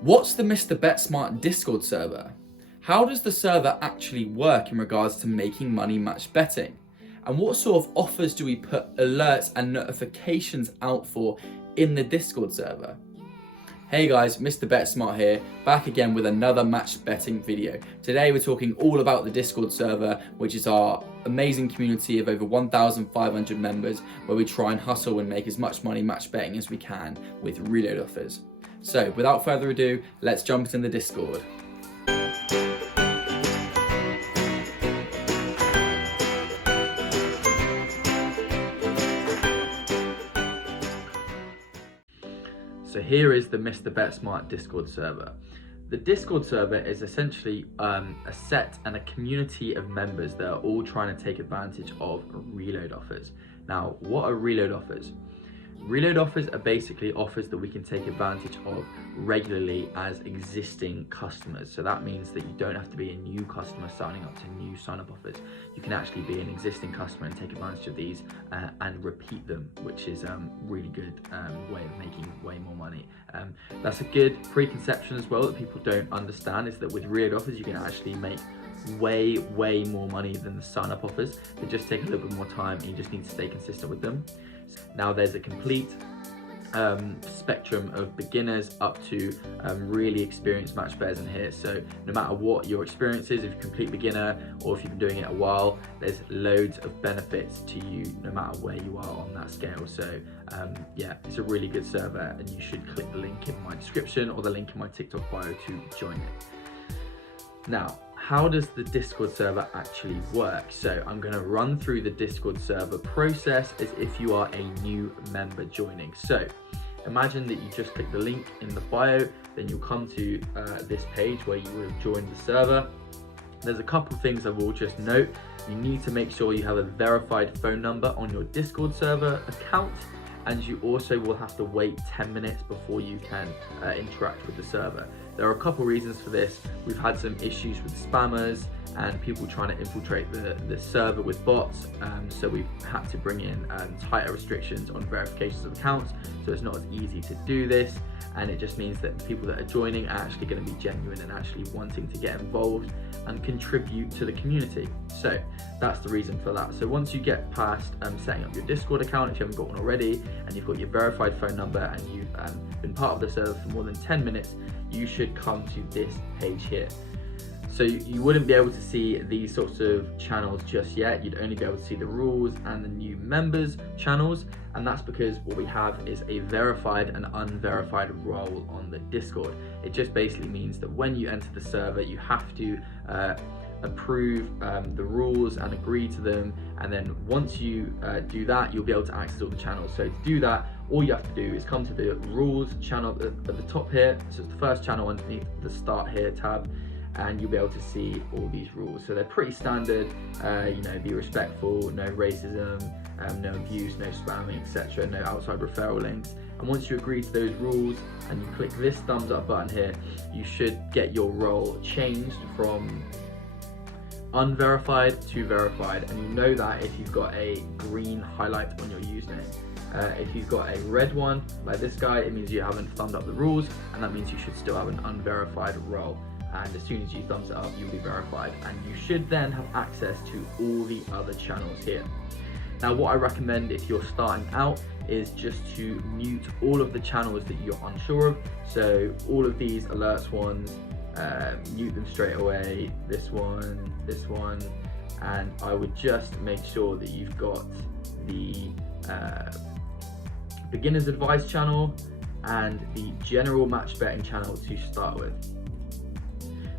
What's the Mr. BetSmart Discord server? How does the server actually work in regards to making money match betting? And what sort of offers do we put alerts and notifications out for in the Discord server? Hey guys, Mr. BetSmart here, back again with another match betting video. Today we're talking all about the Discord server, which is our amazing community of over 1,500 members, where we try and hustle and make as much money match betting as we can with reload offers. So without further ado, let's jump into the Discord. So here is the Mr. BetSmart Discord server. The Discord server is essentially a set and a community of members that are all trying to take advantage of reload offers. Now, what are reload offers? Reload offers are basically offers that we can take advantage of regularly as existing customers. So that means that you don't have to be a new customer signing up to new sign-up offers. You can actually be an existing customer and take advantage of these and repeat them, which is a really good way of making way more money. That's a good preconception as well that people don't understand, is that with reload offers you can actually make way more money than the sign-up offers. They just take a little bit more time and you just need to stay consistent with them. Now there's a complete spectrum of beginners up to really experienced match bettors in here. So no matter what your experience is, if you're a complete beginner or if you've been doing it a while, there's loads of benefits to you no matter where you are on that scale. So yeah, it's a really good server and you should click the link in my description or the link in my TikTok bio to join it. Now, how does the Discord server actually work? So I'm going to run through the Discord server process as if you are a new member joining. So imagine that you just click the link in the bio, then you'll come to this page where you would have joined the server. There's a couple things I will just note. You need to make sure you have a verified phone number on your Discord server account, and you also will have to wait 10 minutes before you can interact with the server. There are a couple reasons for this. We've had some issues with spammers and people trying to infiltrate the server with bots, so we've had to bring in tighter restrictions on verifications of accounts, so it's not as easy to do this, and it just means that the people that are joining are actually going to be genuine and actually wanting to get involved and contribute to the community. So that's the reason for that. So once you get past setting up your Discord account, if you haven't got one already, and you've got your verified phone number and you've been part of the server for more than 10 minutes, you should come to this page here. So you wouldn't be able to see these sorts of channels just yet. You'd only be able to see the rules and the new members channels, and that's because what we have is a verified and unverified role on the Discord. It just basically means that when you enter the server, you have to approve the rules and agree to them, and then once you do that, you'll be able to access all the channels. So to do that, all you have to do is come to the rules channel at the top here. So it's the first channel underneath the start here tab, and you'll be able to see all these rules. So they're pretty standard, you know, be respectful, no racism, no abuse, no spamming, etc., no outside referral links. And once you agree to those rules and you click this thumbs up button here, you should get your role changed from unverified to verified, and you know that if you've got a green highlight on your username. If you've got a red one like this guy, it means you haven't thumbed up the rules, and that means you should still have an unverified role. And as soon as you thumbs it up, you'll be verified, and you should then have access to all the other channels here. Now, what I recommend if you're starting out is just to mute all of the channels that you're unsure of. So all of these alerts ones, mute them straight away, this one, and I would just make sure that you've got the beginner's advice channel and the general match betting channel to start with,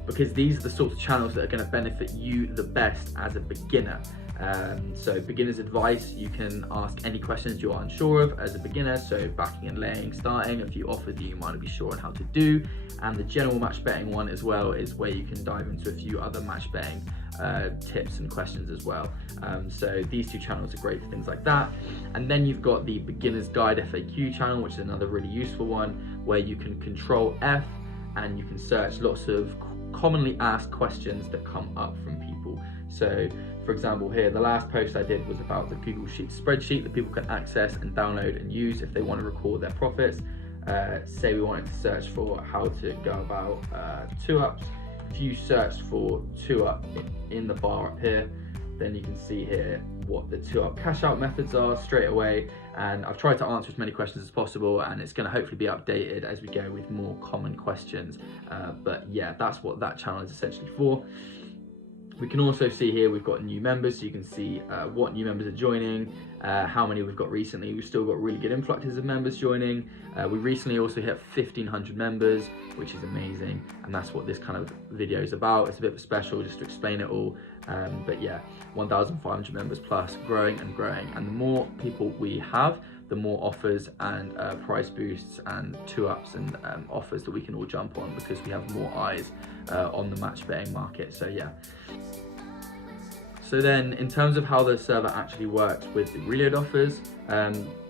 because these are the sorts of channels that are going to benefit you the best as a beginner. So beginner's advice, you can ask any questions you're unsure of as a beginner, so backing and laying, starting, a few offers that you might not be sure on how to do. And the general match betting one as well is where you can dive into a few other match betting tips and questions as well. So these two channels are great for things like that. And then you've got the beginner's guide FAQ channel, which is another really useful one, where you can control F and you can search lots of commonly asked questions that come up from people. So for example here, the last post I did was about the Google Sheets spreadsheet that people can access and download and use if they want to record their profits. say we wanted to search for how to go about 2-ups. If you searched for 2-up in the bar up here, then you can see here what the 2-up cash out methods are straight away. And I've tried to answer as many questions as possible, and it's going to hopefully be updated as we go with more common questions. But yeah, that's what that channel is essentially for. We can also see here we've got new members, so you can see what new members are joining, how many we've got recently. We've still got really good influxes of members joining. We recently also hit 1,500 members, which is amazing, and that's what this kind of video is about. It's a bit of a special just to explain it all, but yeah, 1,500 members plus, growing and growing. And the more people we have, the more offers and price boosts and 2-ups and offers that we can all jump on, because we have more eyes on the match betting market. So yeah. So then, in terms of how the server actually works with the reload offers,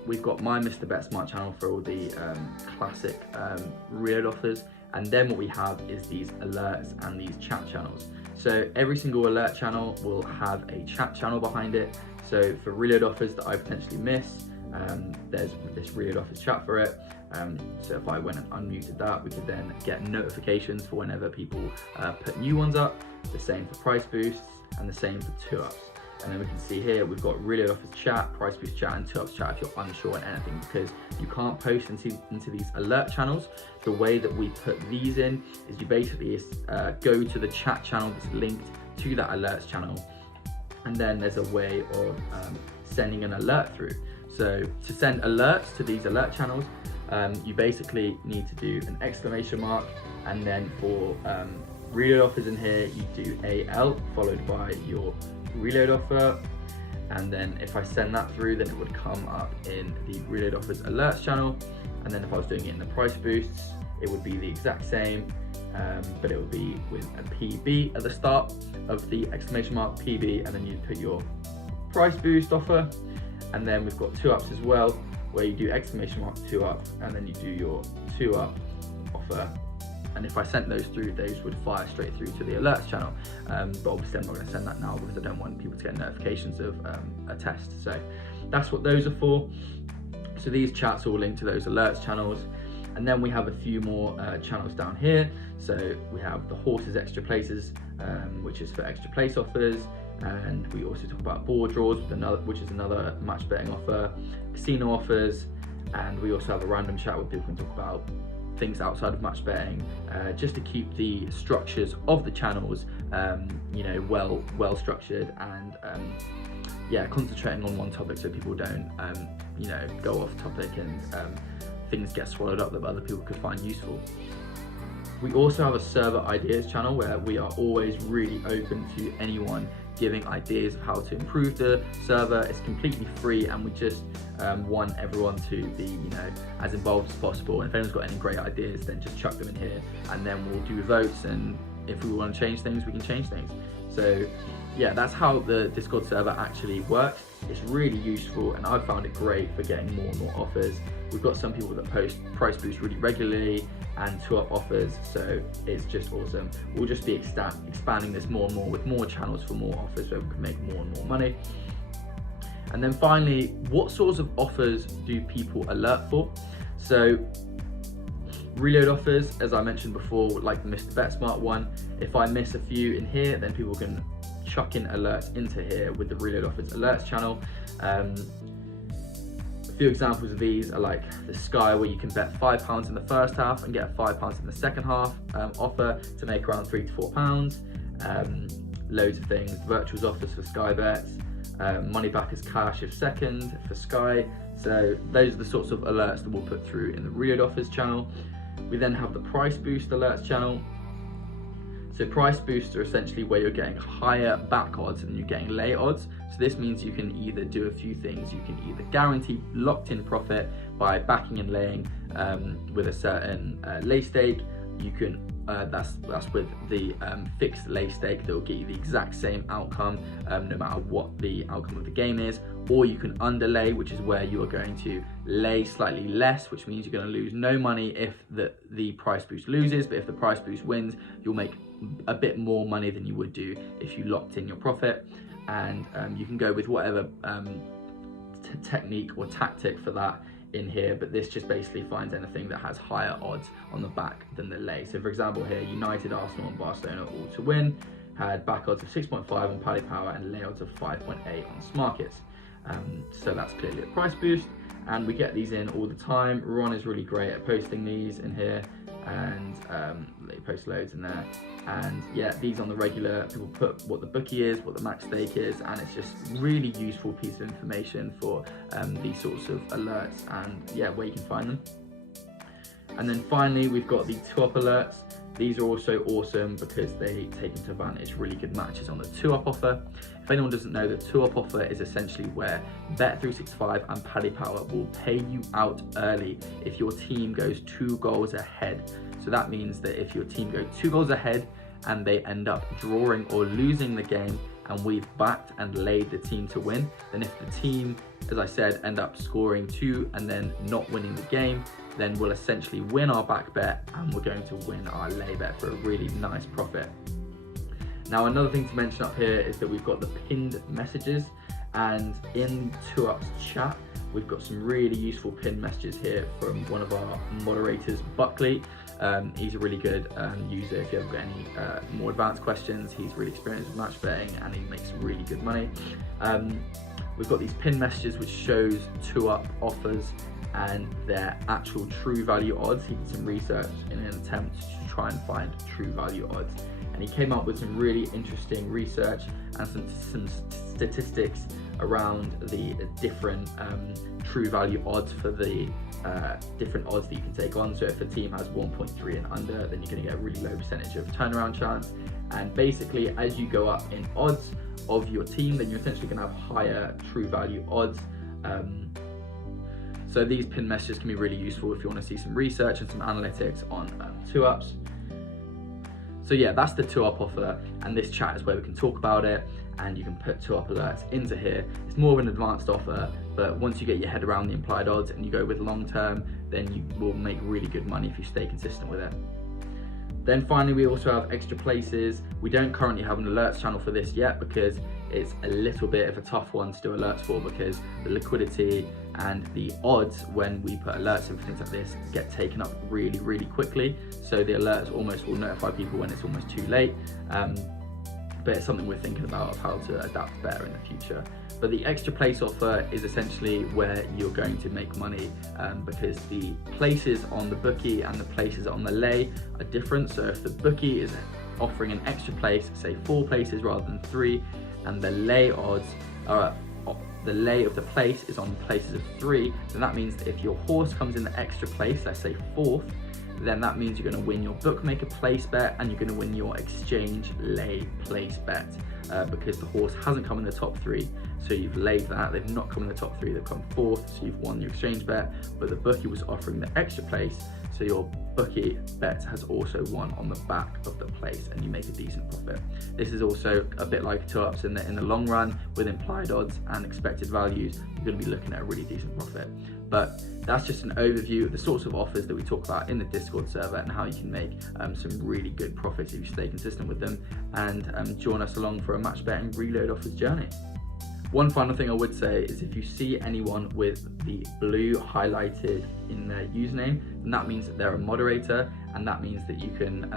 we've got my Mr. Bet Smart channel for all the classic reload offers, and then what we have is these alerts and these chat channels. So every single alert channel will have a chat channel behind it. So for reload offers that I potentially miss, there's this reload offers chat for it. So if I went and unmuted that, we could then get notifications for whenever people put new ones up. The same for price boosts, and the same for 2-ups. And then we can see here we've got reload offers chat, price boost chat, and 2-ups chat if you're unsure on anything, because you can't post into these alert channels. The way that we put these in is you basically go to the chat channel that's linked to that alerts channel, and then there's a way of sending an alert through. So to send alerts to these alert channels, you basically need to do an exclamation mark, and then for reload offers in here, you do AL followed by your reload offer, and then if I send that through, then it would come up in the reload offers alerts channel. And then if I was doing it in the price boosts, it would be the exact same, but it would be with a PB at the start of the exclamation mark, PB, and then you put your price boost offer. And then we've got 2-ups as well, where you do exclamation mark 2-up, and then you do your 2-up offer. And if I sent those through, those would fire straight through to the alerts channel. But obviously I'm not going to send that now, because I don't want people to get notifications of a test. So that's what those are for. So these chats all link to those alerts channels. And then we have a few more channels down here. So we have the horses extra places, which is for extra place offers. And we also talk about board draws, which is another match betting offer, casino offers. And we also have a random chat where people can talk about things outside of match betting, just to keep the structures of the channels, you know, well structured, and yeah, concentrating on one topic so people don't, you know, go off topic and things get swallowed up that other people could find useful. We also have a server ideas channel where we are always really open to anyone giving ideas of how to improve the server. It's completely free, and we just want everyone to be, you know, as involved as possible. And if anyone's got any great ideas, then just chuck them in here, and then we'll do votes, and if we want to change things, we can change things. So yeah, that's how the Discord server actually works. It's really useful, and I've found it great for getting more and more offers. We've got some people that post price boosts really regularly and 2-up offers, so it's just awesome. We'll just be expanding this more and more with more channels for more offers, so we can make more and more money. And then finally, what sorts of offers do people alert for? So reload offers, as I mentioned before, like the Mr. Bet Smart one, if I miss a few in here, then people can chuck in alerts into here with the reload offers alerts channel. A few examples of these are like the Sky, where you can bet £5 in the first half and get £5 in the second half offer to make around £3 to £4. Loads of things, virtuals offers for Sky bets, money back as cash if second for Sky. So those are the sorts of alerts that we'll put through in the reload offers channel. We then have the price boost alerts channel. So price boosts are essentially where you're getting higher back odds than you're getting lay odds. So this means you can either do a few things. You can either guarantee locked in profit by backing and laying with a certain lay stake. You can, that's with the fixed lay stake that will get you the exact same outcome no matter what the outcome of the game is. Or you can underlay, which is where you are going to lay slightly less, which means you're going to lose no money if the price boost loses, but if the price boost wins, you'll make a bit more money than you would do if you locked in your profit. And you can go with whatever technique or tactic for that in here, but this just basically finds anything that has higher odds on the back than the lay. So for example here, United, Arsenal and Barcelona all to win had back odds of 6.5 on Paddy Power and lay odds of 5.8 on Smarkets. So that's clearly a price boost, and we get these in all the time. Ron is really great at posting these in here, and they post loads in there. And yeah, these on the regular, people put what the bookie is, what the max stake is, and it's just really useful piece of information for these sorts of alerts, and yeah, where you can find them. And then finally, we've got the 2-up alerts. These are also awesome because they take into advantage really good matches on the 2-up offer. If anyone doesn't know, the 2-up offer is essentially where Bet365 and Paddy Power will pay you out early if your team goes 2 goals ahead. So that means that if your team goes 2 goals ahead and they end up drawing or losing the game, and we've backed and laid the team to win, then if the team, as I said, end up scoring 2 and then not winning the game, then we'll essentially win our back bet and we're going to win our lay bet for a really nice profit. Now, another thing to mention up here is that we've got the pinned messages, and in 2-Up's chat, we've got some really useful pinned messages here from one of our moderators, Buckley. He's a really good user if you ever got any more advanced questions. He's really experienced with match betting and he makes really good money. We've got these pinned messages which shows 2-Up offers and their actual true value odds. He did some research in an attempt to try and find true value odds, and he came up with some really interesting research and some statistics around the different true value odds for the different odds that you can take on. So if a team has 1.3 and under, then you're going to get a really low percentage of turnaround chance, and basically as you go up in odds of your team, then you're essentially going to have higher true value odds. So these pinned messages can be really useful if you want to see some research and some analytics on 2-Ups. So yeah, that's the 2-Up offer, and this chat is where we can talk about it, and you can put 2-Up alerts into here. It's more of an advanced offer, but once you get your head around the implied odds and you go with long term, then you will make really good money if you stay consistent with it. Then finally, we also have extra places. We don't currently have an alerts channel for this yet because it's a little bit of a tough one to do alerts for, because the liquidity and the odds when we put alerts in for things like this get taken up really, really quickly. So the alerts almost will notify people when it's almost too late. But it's something we're thinking about of how to adapt better in the future. But the extra place offer is essentially where you're going to make money because the places on the bookie and the places on the lay are different. So if the bookie is offering an extra place, say 4 places rather than 3, and the lay odds are the lay of the place is on places of 3, then that means that if your horse comes in the extra place, let's say 4th, then that means you're going to win your bookmaker place bet and you're going to win your exchange lay place bet because the horse hasn't come in the top 3. So you've laid that, they've not come in the top 3, they've come 4th, so you've won your exchange bet, but the bookie was offering the extra place, so your bookie bet has also won on the back of the place and you make a decent profit. This is also a bit like 2-Ups in the long run with implied odds and expected values. You're going to be looking at a really decent profit. But that's just an overview of the sorts of offers that we talk about in the Discord server and how you can make some really good profits if you stay consistent with them, and join us along for a match betting reload offers journey. One final thing I would say is if you see anyone with the blue highlighted in their username, then that means that they're a moderator, and that means that you can,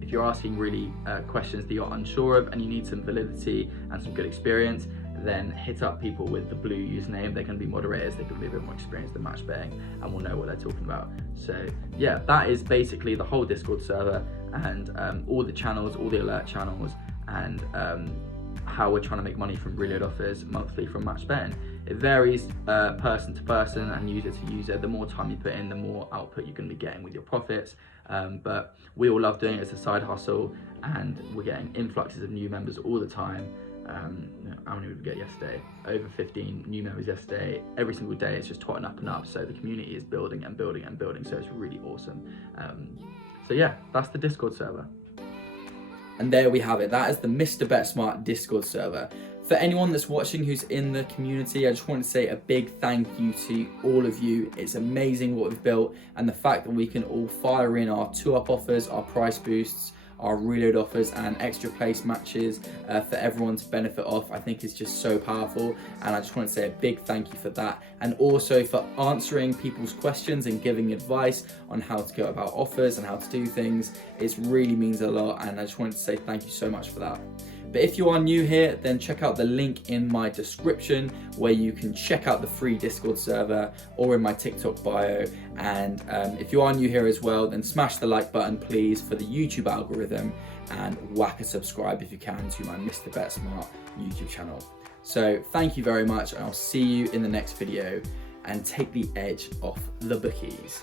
if you're asking really questions that you're unsure of and you need some validity and some good experience, then hit up people with the blue username. They're going to be moderators, they're going to be a bit more experienced in match betting and will know what they're talking about. So yeah, that is basically the whole Discord server and all the channels, all the alert channels, and how we're trying to make money from reload offers monthly from match betting. It varies person to person and user to user. The more time you put in, the more output you're going to be getting with your profits. But we all love doing it as a side hustle, and we're getting influxes of new members all the time. How many did we get yesterday? Over 15 new members yesterday. Every single day it's just totting up and up. So the community is building and building and building. So it's really awesome. So yeah, that's the Discord server. And there we have it. That is the Mr. BetSmart Discord server. For anyone that's watching who's in the community, I just want to say a big thank you to all of you. It's amazing what we've built, and the fact that we can all fire in our 2-Up offers, our price boosts, our reload offers and extra place matches for everyone to benefit off, I think is just so powerful. And I just want to say a big thank you for that, and also for answering people's questions and giving advice on how to go about offers and how to do things. It really means a lot, and I just wanted to say thank you so much for that. But if you are new here, then check out the link in my description where you can check out the free Discord server, or in my TikTok bio. And if you are new here as well, then smash the like button please for the YouTube algorithm, and whack a subscribe if you can to my Mr. Bet Smart YouTube channel. So thank you very much, and I'll see you in the next video, and take the edge off the bookies.